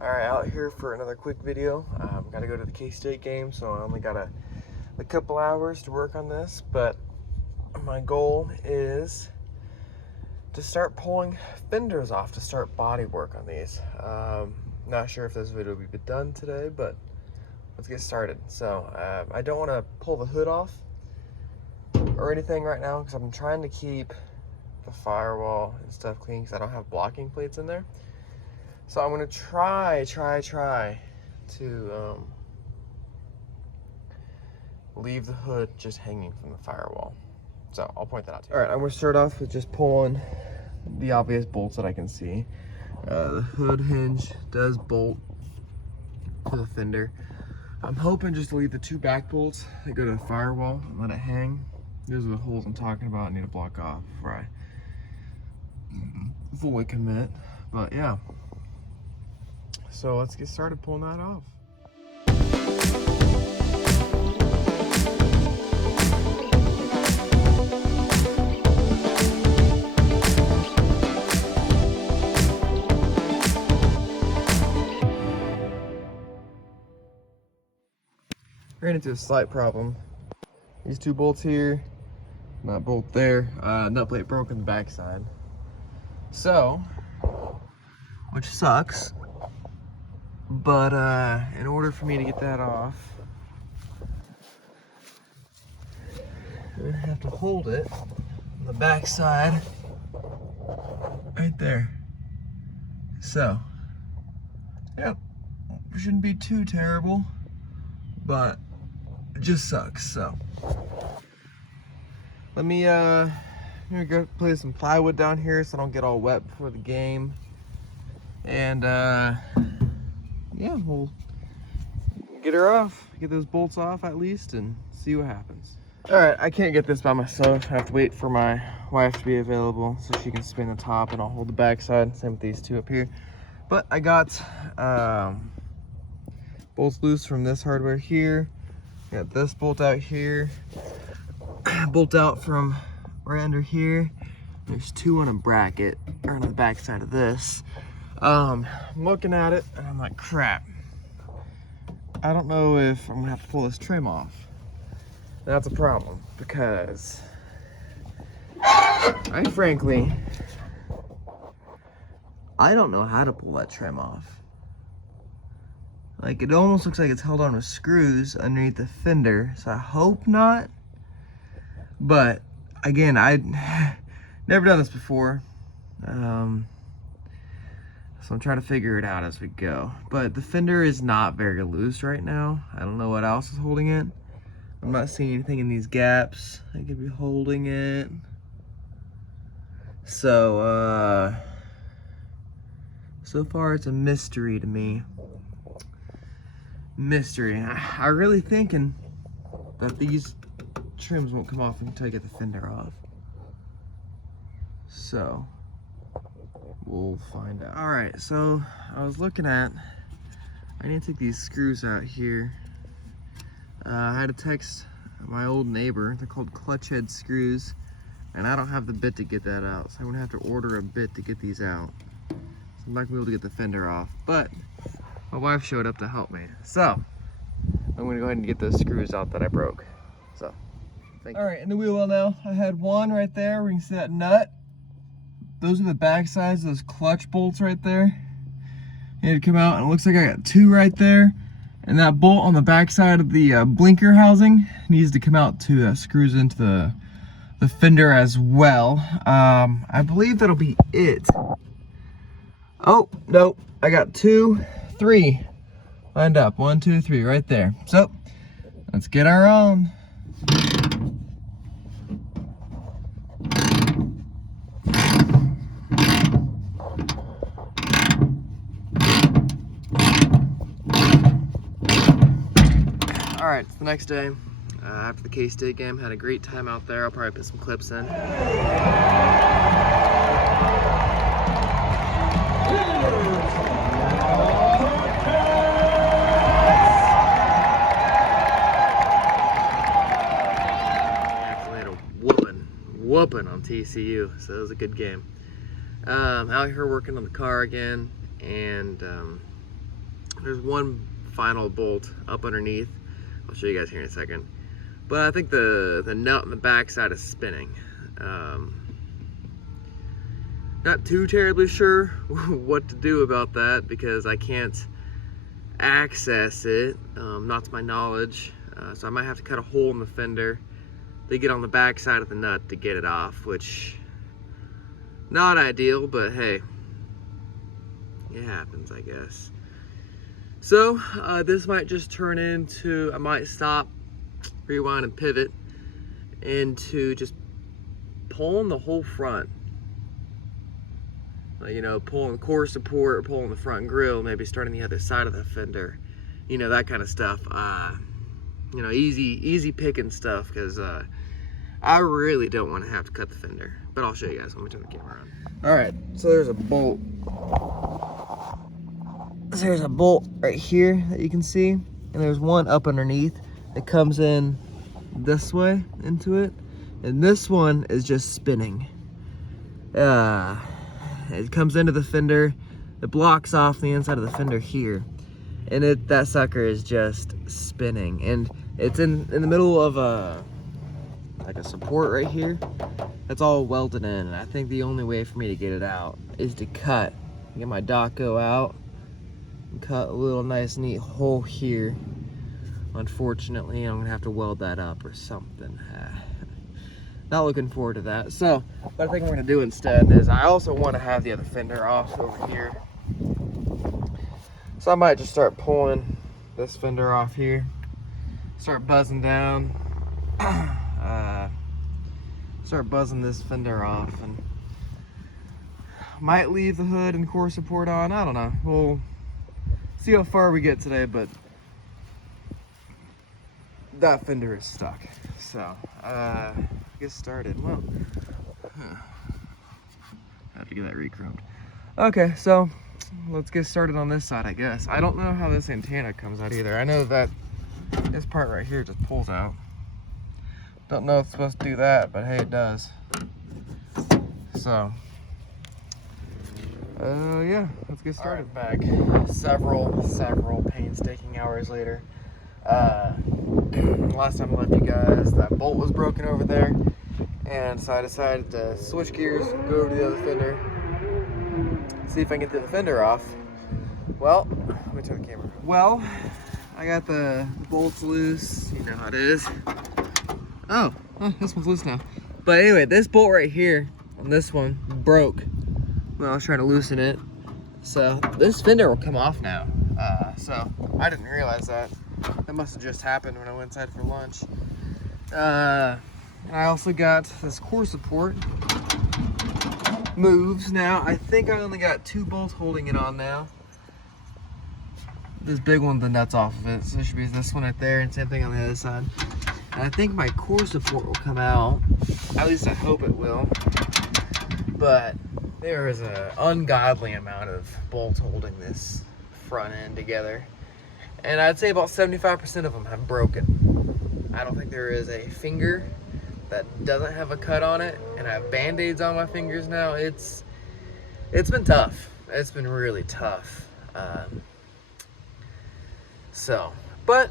Alright, out here for another quick video. Gotta go to the K-State game, so I only got a couple hours to work on this, but my goal is to start pulling fenders off to start body work on these. Not sure if this video will be done today, but let's get started. So I don't want to pull the hood off or anything right now because I'm trying to keep the firewall and stuff clean because I don't have blocking plates in there. So I'm gonna try to leave the hood just hanging from the firewall. So I'll point that out to you. All right, I'm gonna start off with just pulling the obvious bolts that I can see. The hood hinge does bolt to the fender. I'm hoping just to leave the two back bolts that go to the firewall and let it hang. Those are the holes I'm talking about. I need to block off before I fully commit. But yeah. So let's get started pulling that off. Ran into a slight problem. These two bolts here, that bolt there, nut plate broke on the backside. So, which sucks. But in order for me to get that off, I'm gonna have to hold it on the back side right there. So, yep, shouldn't be too terrible, but it just sucks. So, let me go place some plywood down here so I don't get all wet before the game. And yeah, we'll get her off, get those bolts off at least, and see what happens. All right, I can't get this by myself. I have to wait for my wife to be available so she can spin the top and I'll hold the back side. Same with these two up here. But I got bolts loose from this hardware here. Got this bolt out here. Bolt out from right under here. There's two on a bracket, or on the back side of this. I'm looking at it and I'm like, crap. I don't know if I'm gonna have to pull this trim off. That's a problem because I don't know how to pull that trim off. Like, it almost looks like it's held on with screws underneath the fender, so I hope not. But again, I'd never done this before. So I'm trying to figure it out as we go. But the fender is not very loose right now. I don't know what else is holding it. I'm not seeing anything in these gaps that could be holding it. So, so far it's a mystery to me. Mystery. I'm really thinking that these trims won't come off until I get the fender off. So, we'll find out. All right, so I was looking at, I need to take these screws out here. I had to text my old neighbor. They're called clutch head screws, and I don't have the bit to get that out. So I'm gonna have to order a bit to get these out. So I'm not gonna be able to get the fender off, but my wife showed up to help me. So I'm gonna go ahead and get those screws out that I broke. So, thank you. All right, in the wheel well now, I had one right there where you can see that nut. Those are the back sides of those clutch bolts right there. They had to come out, and it looks like I got two right there. And that bolt on the back side of the blinker housing needs to come out to screws into the fender as well. I believe that'll be it. Oh, no, I got three lined up. 1, 2, 3 right there. So, let's get our own. All right, it's the next day. After the K-State game, had a great time out there. I'll probably put some clips in. Actually had a whooping on TCU, so it was a good game. Out here working on the car again, and there's one final bolt up underneath. I'll show you guys here in a second. But I think the nut on the back side is spinning. Not too terribly sure what to do about that because I can't access it, not to my knowledge. So I might have to cut a hole in the fender to get on the back side of the nut to get it off, which not ideal, but hey, it happens, I guess. So this might just turn into, I might stop, rewind and pivot into just pulling the whole front. You know, pulling the core support, pulling the front grille, maybe starting the other side of the fender, you know, that kind of stuff. You know, easy picking stuff, because I really don't want to have to cut the fender. But I'll show you guys when we turn the camera on. All right, so there's a bolt. There's a bolt right here that you can see, and there's one up underneath that comes in this way into it, and this one is just spinning. It comes into the fender, it blocks off the inside of the fender here, and that sucker is just spinning, and it's in the middle of like a support right here. That's all welded in, and I think the only way for me to get it out is to get my Dotco out and cut a little nice neat hole here. Unfortunately, I'm gonna have to weld that up or something. Not looking forward to that. So what I think I'm gonna do instead is I also want to have the other fender off over here. So I might just start pulling this fender off here, start buzzing down, start buzzing this fender off, and might leave the hood and core support on. I don't know. We'll see how far we get today, but that fender is stuck. So get started. Well, have to get that re-chromed. Okay, so let's get started on this side, I guess. I don't know how this antenna comes out either. I know that this part right here just pulls out. Don't know if it's supposed to do that, but hey, it does. So yeah, let's get started. Right, back several painstaking hours later. Last time I left you guys, that bolt was broken over there, and so I decided to switch gears, go over to the other fender, see if I can get the fender off. Well, let me turn the camera. Well, I got the bolts loose, you know how it is. Oh, this one's loose now. But anyway, this bolt right here on this one broke when I was trying to loosen it. So this fender will come off now. So I didn't realize that. That must have just happened when I went inside for lunch. I also got this core support. Moves now. I think I only got 2 bolts holding it on now. This big one, the nuts off of it. So there should be this one right there, and same thing on the other side. And I think my core support will come out. At least I hope it will. But there is an ungodly amount of bolts holding this front end together. And I'd say about 75% of them have broken. I don't think there is a finger that doesn't have a cut on it, and I have band-aids on my fingers now. It's been tough. It's been really tough. But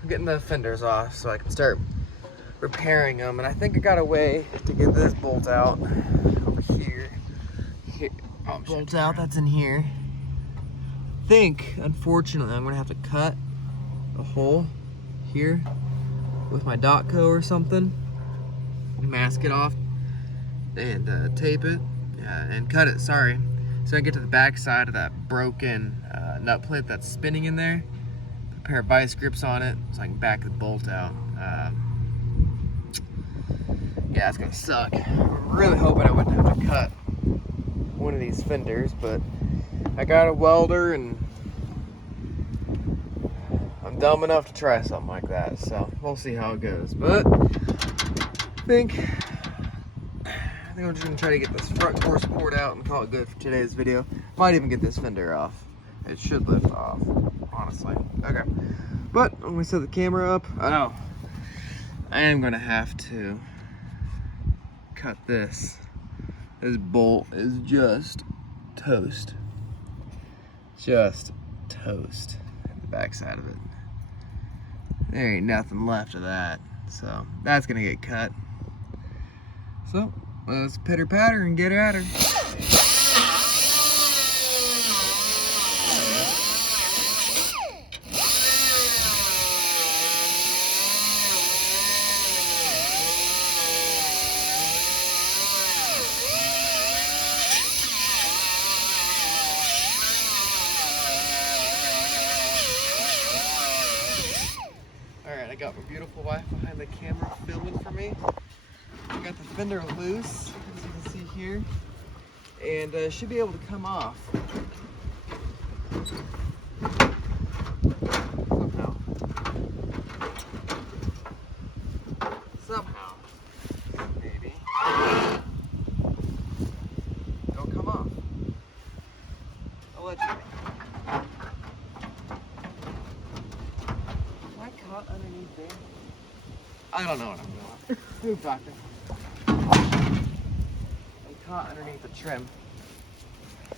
I'm getting the fenders off so I can start repairing them, and I think I got a way to get this bolt out over here. Bolt out, that's in here. Unfortunately, I'm gonna have to cut a hole here with my Dotco or something, mask it off, and tape it, and cut it, sorry, so I can get to the back side of that broken nut plate that's spinning in there, put a pair of vice grips on it so I can back the bolt out. Yeah, it's gonna suck. I'm really hoping I wouldn't have to cut one of these fenders, but I got a welder and I'm dumb enough to try something like that, so we'll see how it goes. But I think I'm just gonna try to get this front core support out and call it good for today's video. Might even get this fender off. It should lift off, honestly. Okay, but when we set the camera up, I am gonna have to cut this. This bolt is just toast. Just toast at the back side of it. There ain't nothing left of that. So that's gonna get cut. So let's pitter patter and get at her. I got my beautiful wife behind the camera filming for me. I got the fender loose, as you can see here, and should be able to come off. Somehow. Maybe. It'll come off. Allegedly. Underneath there. I don't know what I'm doing. Move, doctor. I'm caught underneath the trim.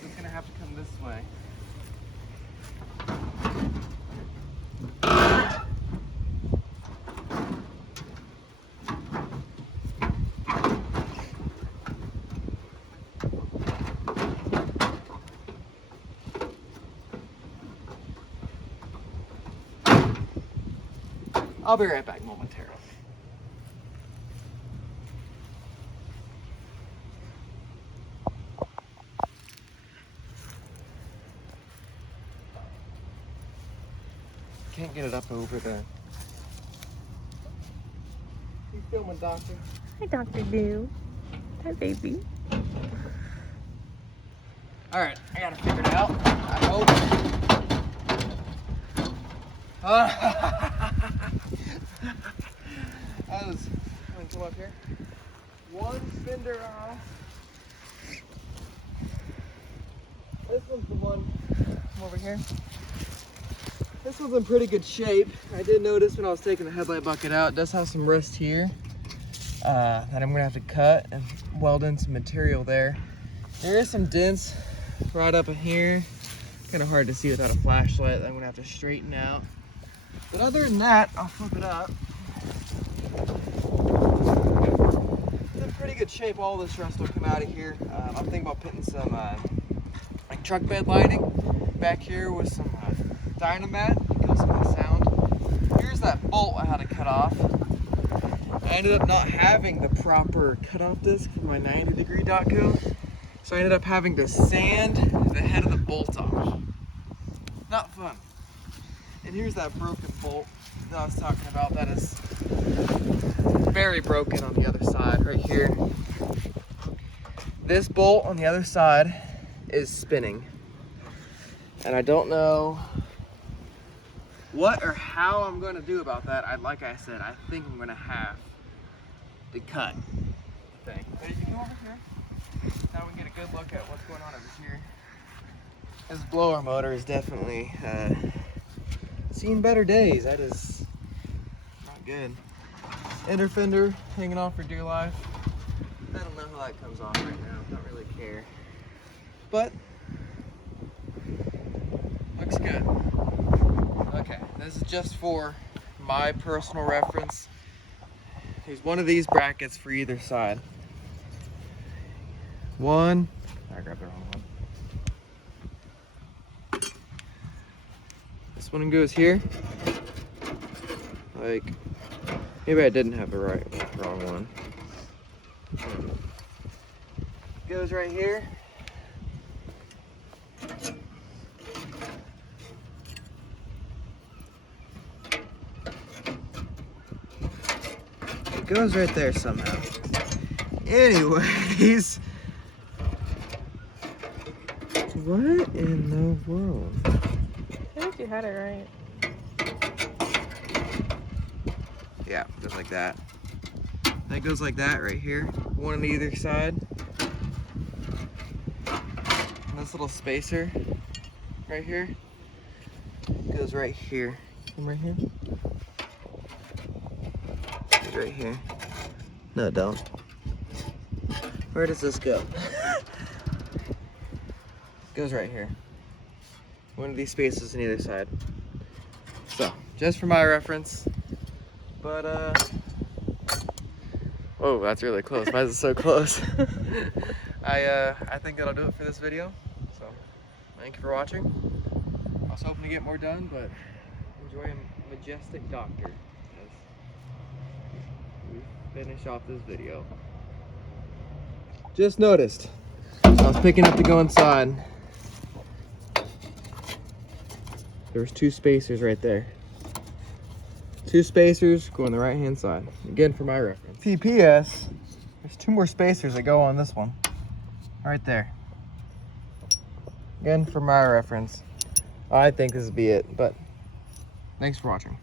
It's gonna have to come this way. I'll be right back momentarily. Can't get it up over there. You filming, doctor? Hi, Dr. Boo. Hi, baby. All right, I got it figured out. I hope. I was going to come up here. One fender off. This one's the one over here. This one's in pretty good shape. I did notice when I was taking the headlight bucket out, it does have some rust here that I'm gonna have to cut and weld in some material there. There is some dents right up in here. Kind of hard to see without a flashlight that I'm gonna have to straighten out. But other than that, I'll flip it up. It's in pretty good shape. All this rust will come out of here. I'm thinking about putting some like truck bed lighting back here with some Dynamat because of the sound. Here's that bolt I had to cut off. I ended up not having the proper cutoff disc for my 90-degree dot co, so I ended up having to sand the head of the bolt off. Not fun. And here's that broken bolt that I was talking about. That is very broken on the other side, right here. This bolt on the other side is spinning, and I don't know what or how I'm going to do about that. Like I said, I think I'm going to have to cut the thing. But if you come over here, now we can get a good look at what's going on over here. This blower motor is definitely seen better days. That is not good. Inner fender hanging off for dear life. I don't know how that comes off right now. Don't really care. But looks good. Okay, this is just for my personal reference. There's one of these brackets for either side. One, I grabbed the wrong one. This one goes here. Like, maybe I didn't have the wrong one. Goes right here. It goes right there somehow. Anyways, what in the world? I think you had it right. Yeah, just like that. That goes like that right here. One on either side. And this little spacer right here goes right here. Come right here. Goes right here. No, it don't. Where does this go? Goes right here. one of these spaces on either side. So, just for my reference. But, whoa, that's really close. Why is it so close? I think that'll do it for this video. So, thank you for watching. I was hoping to get more done, but enjoy a majestic doctor as we finish off this video. Just noticed, I was picking up to go inside. There's 2 spacers right there. 2 spacers go on the right hand side. Again, for my reference. PPS, there's 2 more spacers that go on this one. Right there. Again, for my reference. I think this will be it, but thanks for watching.